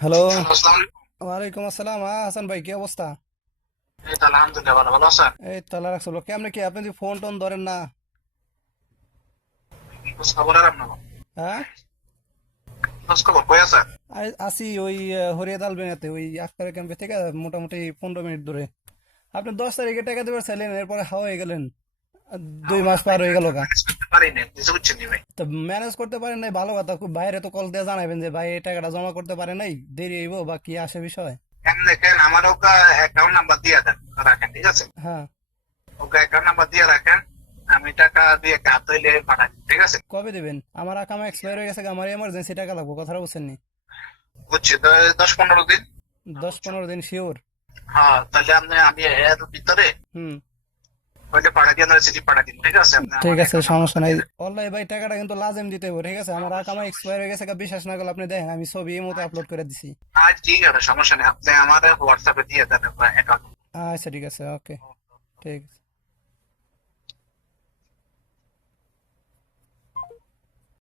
Hello. ওয়ালাইকুম আসসালাম। হাসান ভাই কি অবস্থা? এই কি আপনি ফোন টোন ধরেন না। হ্যাঁ? আসি ওই হরিয়া দালবেনাতে ওই আক্তার ক্যাম্পে থেকে মোটামুটি পনেরো মিনিট দূরে। আপনি দশ তারিখে টাকা দেবার চাইলেন এরপরে হাওয়া হয়ে গেলেন। দুই মাস পার হয়ে গেল গা। পারি না কিছু বুঝছেন ভাই। তো ম্যানেজ করতে পারেন নাই ভালো কথা খুব বাইরে তো কল দিয়ে জানাবেন যে ভাই এই টাকাটা জমা করতে পারে নাই দেরি হইব বা কি আসে বিষয়? কেন দেখেন আমার ওকে অ্যাকাউন্ট নাম্বার দিয়ে দেন রাখেন ঠিক আছে? হ্যাঁ। ওকে অ্যাকাউন্ট নাম্বার দিয়ে রাখেন আমি টাকা দিয়ে হাত হইলে পাঠাই ঠিক আছে? কবে দেবেন? আমার আকামা এক্সপায়ার হয়ে গেছে আমার এমার্জেন্সি টাকা লাগবে কথাটা বুঝছেন নি বুঝছি দশ পনেরো দিন। দশ পনেরো দিন শিওর হ্যাঁ তাহলে আপনি আমি এর ভিতরে হুম। ঠিক আছে? সমস্যা নাই। অনলাইন ভাই টাকাটা কিন্তু লাজেম দিতে হবে ঠিক আছে? আমার আকামা এক্সপায়ার হয়ে গেছে বিশ্বাস না করলে আপনি দেখেন আমি ছবি এই মতো আপলোড করে দিছি। ঠিক আছে সমস্যা নেই। আপনি আমার হোয়াটসঅ্যাপে দিয়ে দেন অ্যাকাউন্ট আচ্ছা ঠিক আছে ওকে। ঠিক আছে।